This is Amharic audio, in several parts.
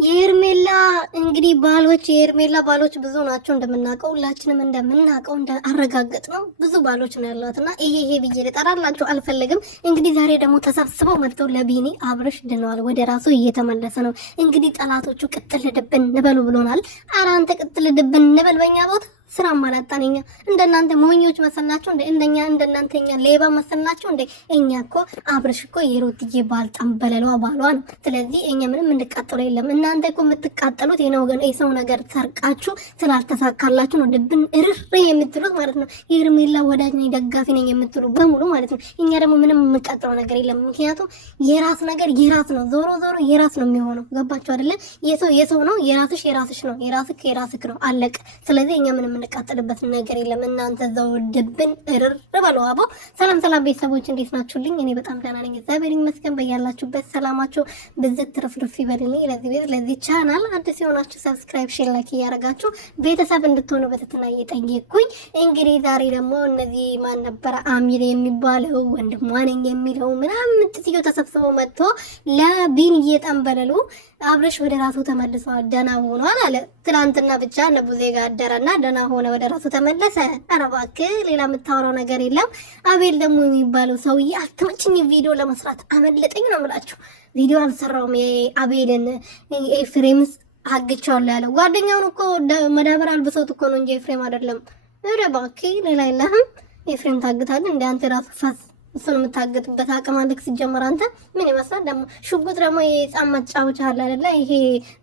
የኤርሜላ እንግዲህ ባሎች የኤርሜላ ባሎች ብዙ ናቸው እንደምናውቀው ሁላችንም እንደምናውቀው አረጋገጥ ነው ብዙ ባሎች ነው ያሏትና ይሄ ብዬ ልጠራላችሁ አልፈልግም። እንግዲህ ዛሬ ደግሞ ተሰብስበው መጥተው ለቢኒ አብርሽ ድነዋል፣ ወደ ራሱ እየተመለሰ ነው። እንግዲህ ጠላቶቹ ቅጥል ድብን ንበሉ ብሎናል። ኧረ አንተ ቅጥል ድብን ንበል በኛ ቦታ ስራ ማላጣነኛ እንደናንተ ሞኞች መሰላችሁ እንደ እንደናንተኛ ሌባ መሰላችሁ እንደ እኛ እኮ አብርሽ እኮ የሩትዬ ባል ጠንበለሏ ባሏ ነው። ስለዚህ እኛ ምንም እንድቃጠለው የለም። እናንተ እኮ የምትቃጠሉት የሰው ነገር ሰርቃችሁ ስላልተሳካላችሁ ነው ድብን እርር የምትሉት ማለት ነው። የኤርሜላ ወዳጅ ነኝ ደጋፊ ነኝ የምትሉ በሙሉ ማለት ነው። እኛ ደግሞ ምንም የምንቃጠለው ነገር የለም። ምክንያቱም የራስ ነገር የራስ ነው፣ ዞሮ የራስ ነው የሚሆነው። ገባችሁ አይደለ? የሰው ነው፣ የራስሽ ነው፣ የራስክ ነው፣ አለቀ። ስለዚህ እኛ ምንም እንቃጠልበት ነገር የለም። እናንተ ዘው ድብን እርር በሉ። አቦ ሰላም ቤተሰቦች እንዴት ናችሁልኝ? እኔ በጣም ደህና ነኝ፣ እግዚአብሔር ይመስገን። በያላችሁበት ሰላማችሁ ብዝት ትርፍርፍ ይበልልኝ። ለዚህ ቻናል አዲስ የሆናችሁ ሰብስክራይብ፣ ሼር፣ ላይክ እያደረጋችሁ ቤተሰብ እንድትሆኑ በትህትና እየጠየቅኩኝ እንግዲህ ዛሬ ደግሞ እነዚህ ማን ነበረ አሚር የሚባለው ወንድሟ ነኝ የሚለው ምናምን ጥቂው ተሰብስበው መጥቶ ለቢን እየጠንበለሉ አብርሽ ወደ ራሱ ተመልሰዋል፣ ደህና ሆኗል አለ። ትናንትና ብቻ ነቡዜ ጋር አደረና ደህና ሆነ፣ ወደ ራሱ ተመለሰ። ኧረ እባክህ ሌላ የምታወራው ነገር የለም። አቤል ደግሞ የሚባለው ሰውዬ አትመችኝ፣ ቪዲዮ ለመስራት አመለጠኝ ነው የምላችሁ። ቪዲዮ አልሰራውም። አቤልን ኤፍሬምስ አግቻለሁ ያለው ጓደኛውን እኮ መዳበር አልብሰውት እኮ ነው እንጂ ኤፍሬም አይደለም። ኧረ እባክህ ሌላ የለህም። ኤፍሬም ታግታለህ እንደ አንተ ራሱ ፈስ እሱን የምታገጥበት አቅም አለክ። ሲጀመር አንተ ምን ይመስላል ደግሞ ሽጉጥ ደግሞ የህፃን መጫወቻ አለ አይደለ? ይሄ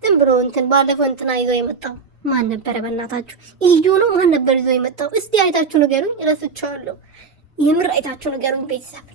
ዝም ብሎ ባለፈው እንትና ይዞ የመጣው ማን ነበረ? በእናታችሁ እዩ ነው ማን ነበር ይዞ የመጣው? እስቲ አይታችሁ ንገሩኝ። እረስቻለሁ። የምር አይታችሁ ንገሩኝ ቤተሰብ።